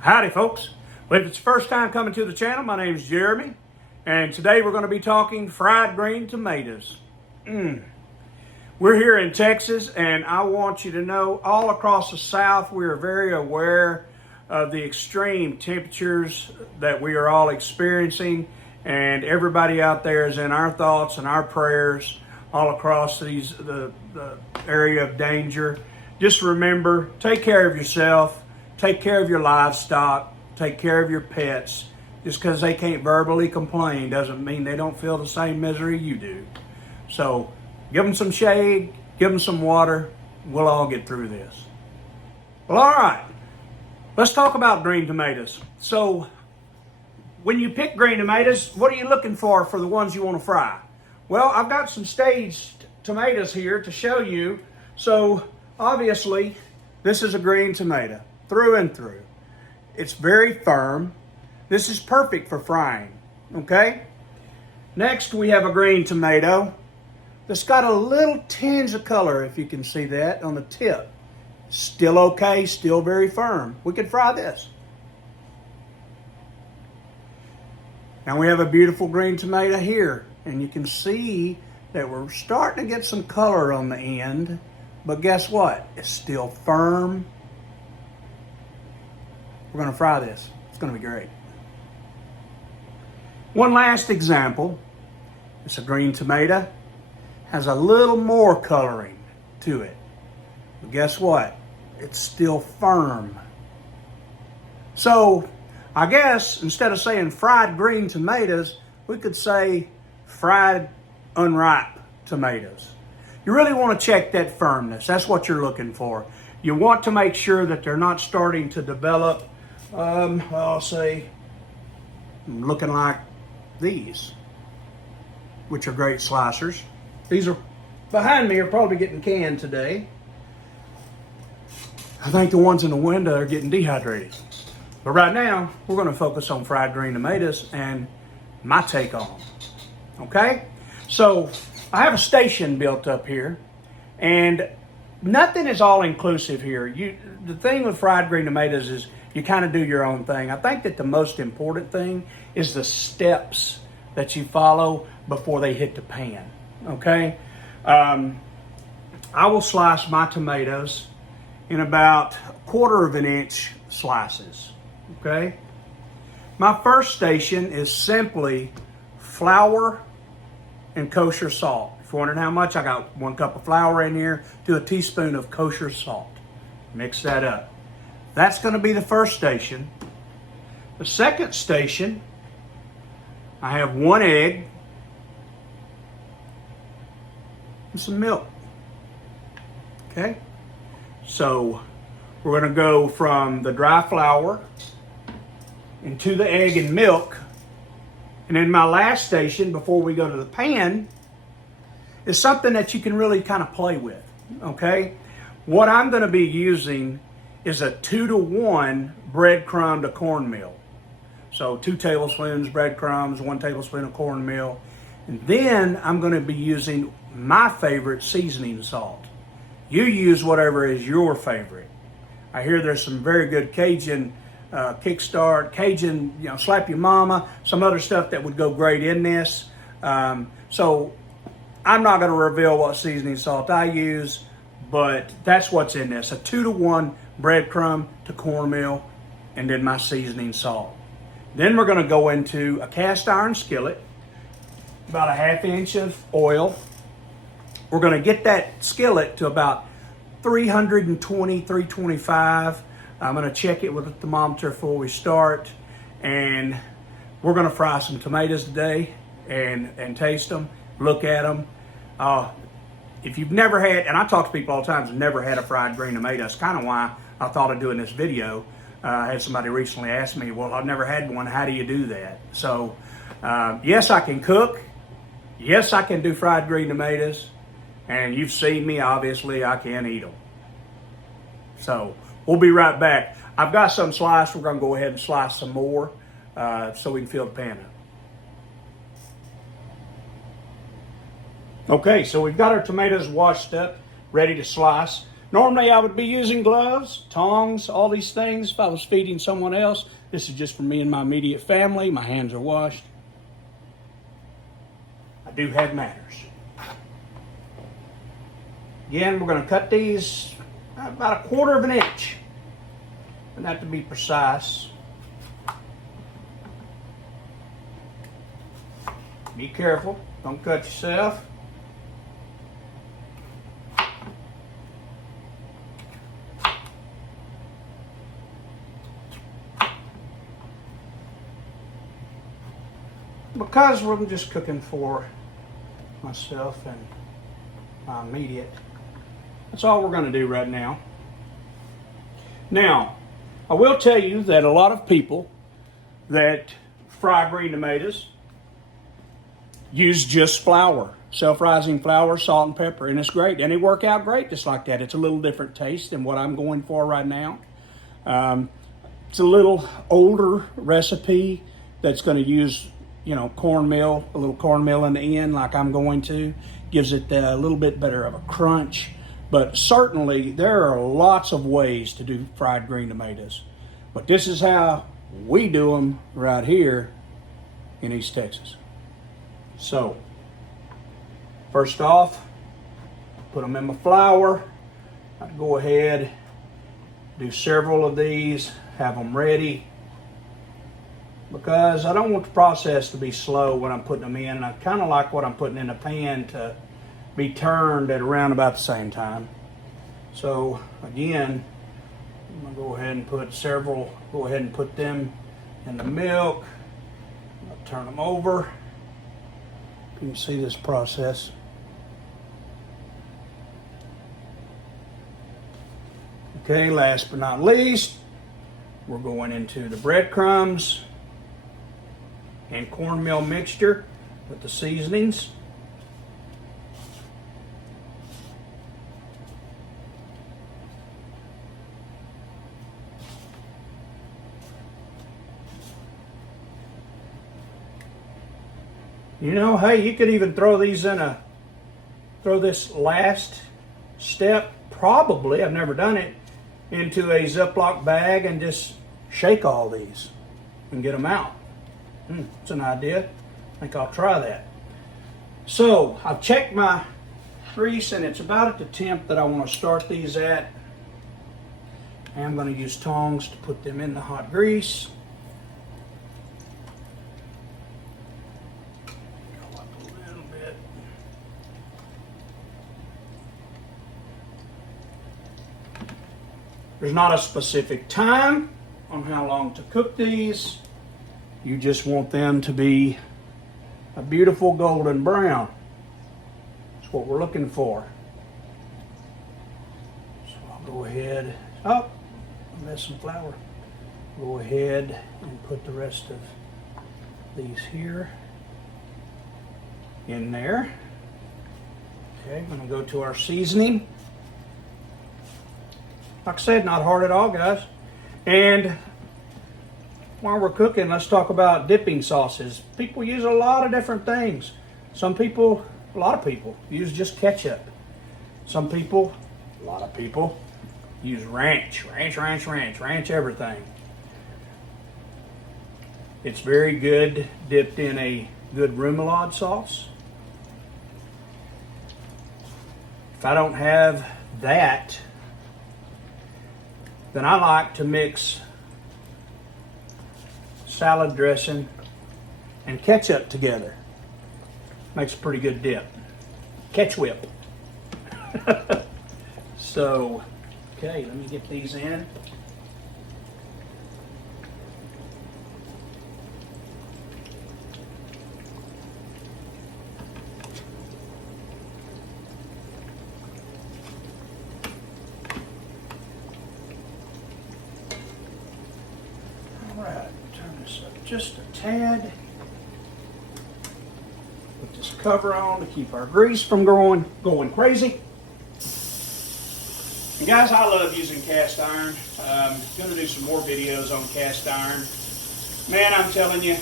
Howdy folks. Well, if it's the first time coming to the channel, my name is Jeremy, and today we're going to be talking fried green tomatoes. We're here in Texas, and I want you to know all across the South we are very aware of the extreme temperatures that we are all experiencing, and everybody out there is in our thoughts and our prayers all across the area of danger. Just remember, take care of yourself, take care of your livestock, take care of your pets. Just because they can't verbally complain doesn't mean they don't feel the same misery you do. So give them some shade, give them some water. We'll all get through this. Well, all right. Let's talk about green tomatoes. So when you pick green tomatoes, what are you looking for the ones you want to fry? Well, I've got some staged tomatoes here to show you. So obviously, this is a green tomato through and through. It's very firm. This is perfect for frying, okay? Next, we have a green tomato that's got a little tinge of color, if you can see that, on the tip. Still okay, still very firm. We could fry this. Now we have a beautiful green tomato here, and you can see that we're starting to get some color on the end, but guess what? It's still firm. We're going to fry this. It's going to be great. One last example. It's a green tomato. Has a little more coloring to it. But guess what? It's still firm. So I guess instead of saying fried green tomatoes, we could say fried unripe tomatoes. You really want to check that firmness. That's what you're looking for. You want to make sure that they're not starting to develop, I'll say, looking like these, which are great slicers. These are behind me are probably getting canned today. I think the ones in the window are getting dehydrated. But right now, we're going to focus on fried green tomatoes and my take on them. Okay? So I have a station built up here, and nothing is all inclusive here. The thing with fried green tomatoes is you kind of do your own thing. I think that the most important thing is the steps that you follow before they hit the pan. Okay? I will slice my tomatoes in about 1/4 of an inch slices. Okay? My first station is simply flour and kosher salt. If you're wondering how much, I got 1 cup of flour in here to a teaspoon of kosher salt. Mix that up. That's going to be the first station. The second station, I have 1 egg and some milk. Okay? So we're going to go from the dry flour into the egg and milk. And then my last station before we go to the pan is something that you can really kind of play with, okay? What I'm going to be using is a 2-to-1 breadcrumb to cornmeal. So 2 tablespoons breadcrumbs, 1 tablespoon of cornmeal. And then I'm going to be using my favorite seasoning salt. You use whatever is your favorite. I hear there's some very good Cajun Kickstart, Cajun, Slap Your Mama, some other stuff that would go great in this. So I'm not going to reveal what seasoning salt I use, but that's what's in this. A 2-to-1 breadcrumb to cornmeal, and then my seasoning salt. Then we're going to go into a cast iron skillet, about a 1/2 inch of oil. We're going to get that skillet to about 320, 325. I'm going to check it with a thermometer before we start, and we're going to fry some tomatoes today and taste them, look at them. If you've never had, and I talk to people all the time who've never had a fried green tomato, that's kind of why I thought of doing this video. I had somebody recently ask me, well, I've never had one, how do you do that? So yes, I can cook. Yes, I can do fried green tomatoes, and you've seen me, obviously, I can eat them. So we'll be right back. I've got some sliced. We're going to go ahead and slice some more so we can fill the pan up. Okay, so we've got our tomatoes washed up, ready to slice. Normally I would be using gloves, tongs, all these things if I was feeding someone else. This is just for me and my immediate family. My hands are washed. I do have manners. Again, we're going to cut these about 1/4 of an inch. And that to be precise. Be careful, don't cut yourself. Because we're just cooking for myself and my immediate, that's all we're going to do right now. Now, I will tell you that a lot of people that fry green tomatoes use just flour, self-rising flour, salt and pepper, and it's great. And they work out great just like that. It's a little different taste than what I'm going for right now. It's a little older recipe that's going to use, cornmeal, a little cornmeal in the end like I'm going to. Gives it a little bit better of a crunch. But certainly there are lots of ways to do fried green tomatoes. But this is how we do them right here in East Texas. So, first off, put them in my flour. I'd go ahead, do several of these, have them ready. Because I don't want the process to be slow when I'm putting them in. I kind of like what I'm putting in the pan to be turned at around about the same time. So again, I'm gonna go ahead and put several, go ahead and put them in the milk. I'll turn them over. You can see this process. Okay, last but not least, we're going into the breadcrumbs and cornmeal mixture with the seasonings. Hey, you could even throw these throw this last step, probably, I've never done it, into a Ziploc bag and just shake all these and get them out. It's an idea. I think I'll try that. So, I've checked my grease and it's about at the temp that I want to start these at. And I'm going to use tongs to put them in the hot grease. There's not a specific time on how long to cook these. You just want them to be a beautiful golden brown. That's what we're looking for. So I'll go ahead. Oh, I missed some flour. Go ahead and put the rest of these here in there. Okay, I'm going to go to our seasoning. Like I said, not hard at all, guys. And while we're cooking, let's talk about dipping sauces. People use a lot of different things. Some people, a lot of people, use just ketchup. Some people, a lot of people, use ranch everything. It's very good dipped in a good remoulade sauce. If I don't have that, then I like to mix salad dressing and ketchup together. Makes a pretty good dip. Ketchup. So, okay, let me get these in. Just a tad. Put this cover on to keep our grease from going crazy. And guys, I love using cast iron. I'm going to do some more videos on cast iron. Man, I'm telling you,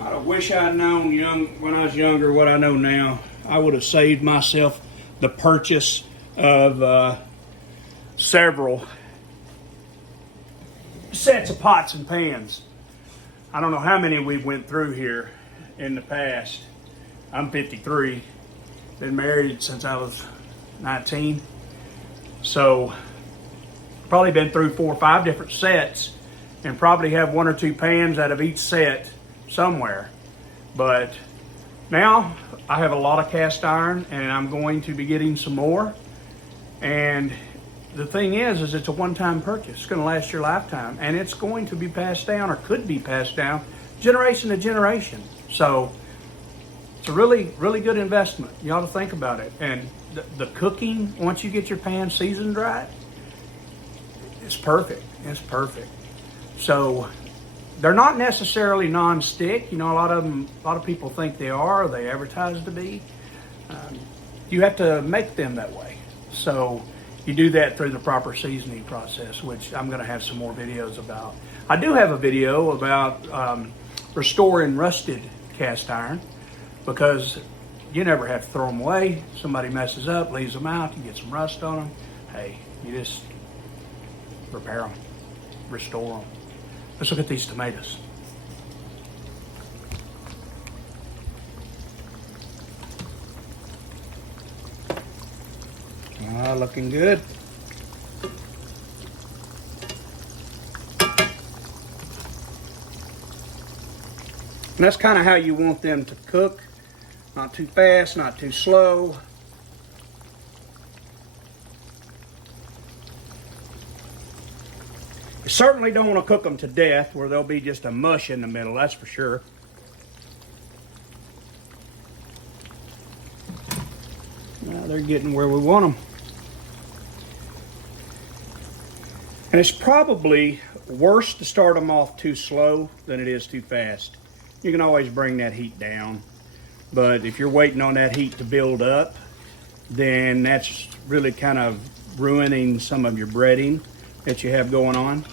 I wish I'd known when I was younger what I know now. I would have saved myself the purchase of several sets of pots and pans. I don't know how many we went through here in the past. I'm 53, been married since I was 19. So probably been through 4 or 5 different sets and probably have 1 or 2 pans out of each set somewhere. But now I have a lot of cast iron and I'm going to be getting some more. And the thing is it's a one-time purchase. It's going to last your lifetime, and it's going to be passed down, or could be passed down, generation to generation. So it's a really, really good investment. You ought to think about it. And the cooking, once you get your pan seasoned right, it's perfect. It's perfect. So they're not necessarily non-stick. You know, a lot of people think they are, or they advertise to be. You have to make them that way. So you do that through the proper seasoning process, which I'm going to have some more videos about. I do have a video about restoring rusted cast iron, because you never have to throw them away. Somebody messes up, leaves them out, you get some rust on them. Hey, you just repair them, restore them. Let's look at these tomatoes. Looking good. And that's kind of how you want them to cook. Not too fast, not too slow. You certainly don't want to cook them to death where there'll be just a mush in the middle, that's for sure. Now they're getting where we want them. And it's probably worse to start them off too slow than it is too fast. You can always bring that heat down. But if you're waiting on that heat to build up, then that's really kind of ruining some of your breading that you have going on.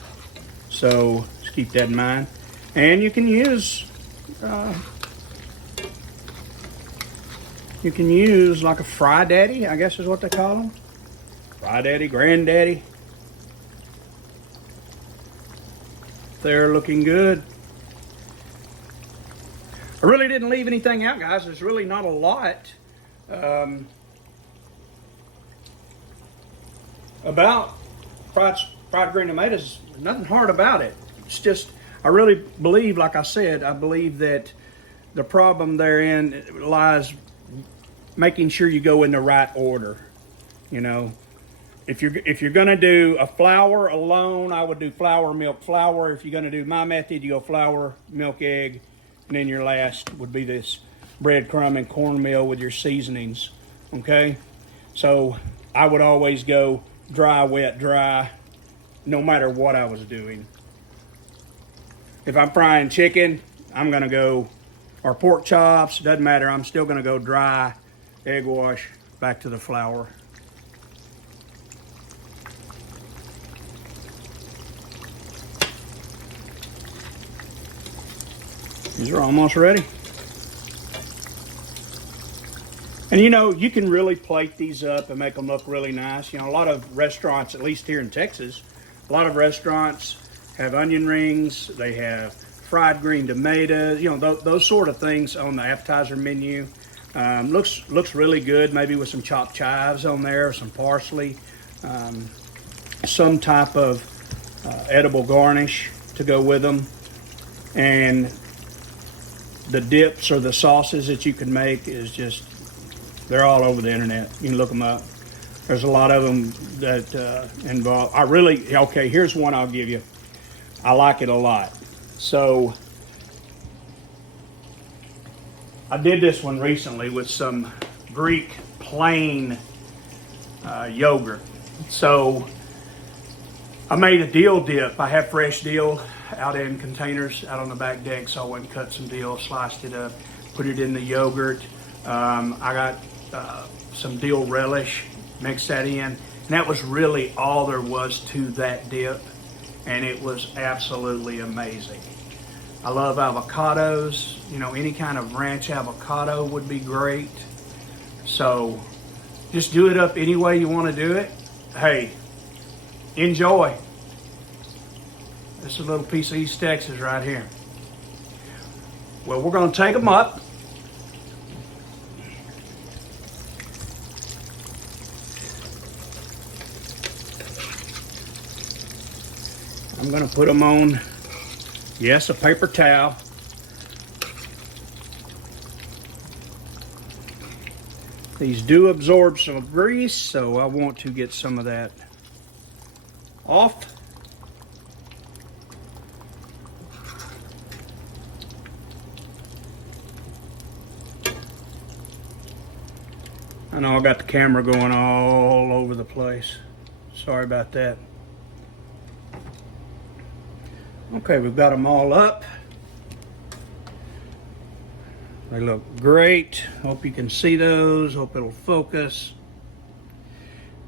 So just keep that in mind. And you can use like a fry daddy, I guess is what they call them. Fry daddy, granddaddy. They're looking good. I really didn't leave anything out, guys. There's really not a lot about fried green tomatoes. Nothing hard about it. It's just, I really believe, like I said, I believe that the problem therein lies making sure you go in the right order. You know, if you're gonna do a flour alone, I would do flour, milk, flour. If you're gonna do my method, you go flour, milk, egg, and then your last would be this breadcrumb and cornmeal with your seasonings. Okay, so I would always go dry, wet, dry, no matter what I was doing. If I'm frying chicken, I'm gonna go, or pork chops, doesn't matter, I'm still gonna go dry, egg wash, back to the flour. These are almost ready. And you know, you can really plate these up and make them look really nice. You know, a lot of restaurants, at least here in Texas, a lot of restaurants have onion rings, they have fried green tomatoes, you know, those sort of things on the appetizer menu. Looks really good, maybe with some chopped chives on there, some parsley, some type of edible garnish to go with them. And the dips or the sauces that you can make is just, they're all over the internet. You can look them up. There's a lot of them that involve, okay, here's one I'll give you. I like it a lot. So I did this one recently with some Greek plain yogurt. So I made a dill dip. I have fresh dill out in containers out on the back deck, so I went and cut some dill, sliced it up, put it in the yogurt. I got some dill relish, mixed that in, and that was really all there was to that dip, and it was absolutely amazing. I love avocados. You know, any kind of ranch avocado would be great. So just do it up any way you want to do it. Hey, enjoy. This is a little piece of East Texas right here. Well, we're going to take them up. I'm going to put them on, yes, a paper towel. These do absorb some grease, so I want to get some of that off. I know I got the camera going all over the place. Sorry about that. Okay, we've got them all up. They look great. Hope you can see those. Hope it'll focus.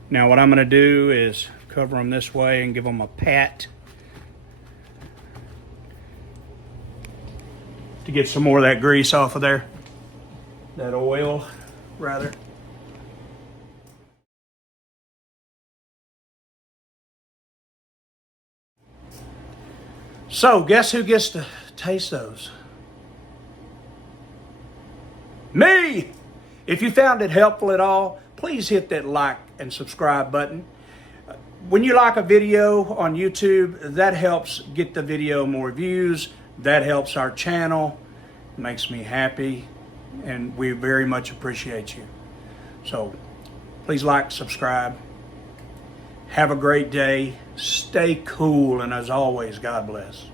Now what I'm going to do is cover them this way and give them a pat to get some more of that grease off of there. That oil, rather. So, guess who gets to taste those? Me! If you found it helpful at all, please hit that like and subscribe button. When you like a video on YouTube, that helps get the video more views. That helps our channel. Makes me happy, and we very much appreciate you. So, please like, subscribe. Have a great day. Stay cool, and as always, God bless.